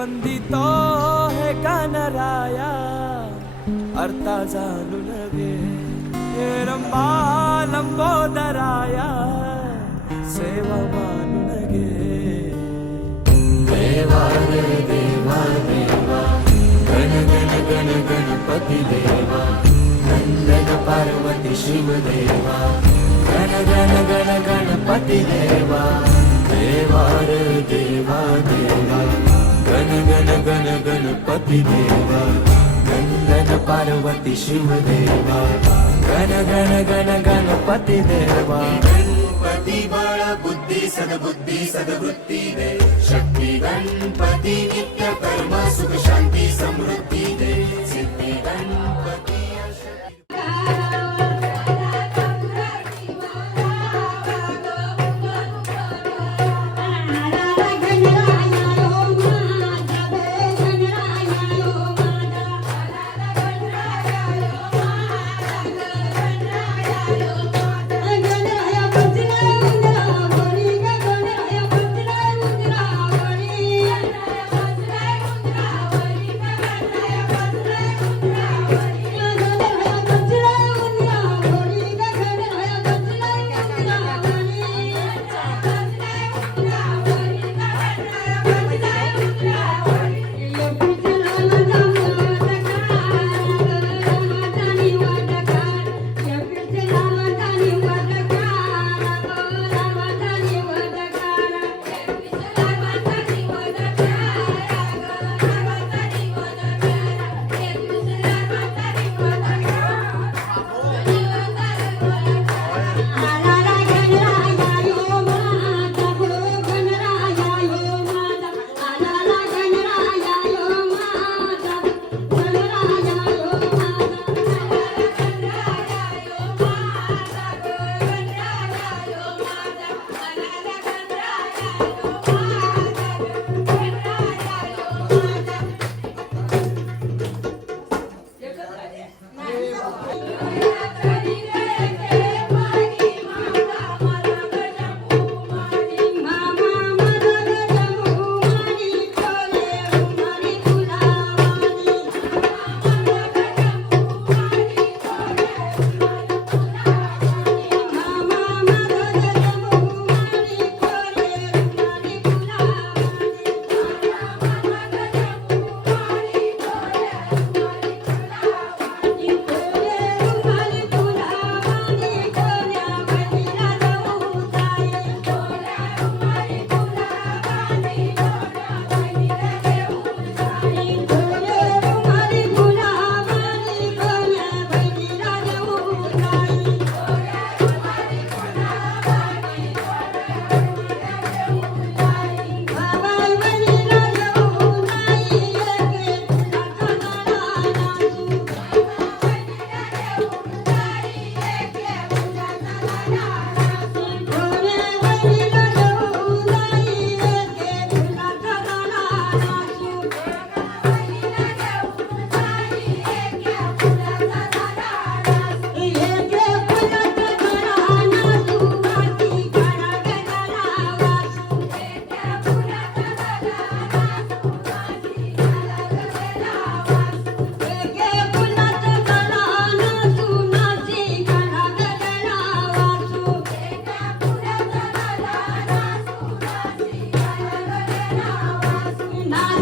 বন্দিতা হে গণারায়া আরতা জানুনবে এরম বালমोदरায়া সেবা মানুনগে হেবারে দেবন দেবা গণগণ গণপতি দেবা নন্দনা পার্বতী শিব দেবা গণগণ গণপতি দেবা पति देव पार्वती पार्वति शिवदेवा गण गण गण गणपति देव गणपति बाल बुद्धि सद्बुद्धि दे शक्ति गणपति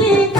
Música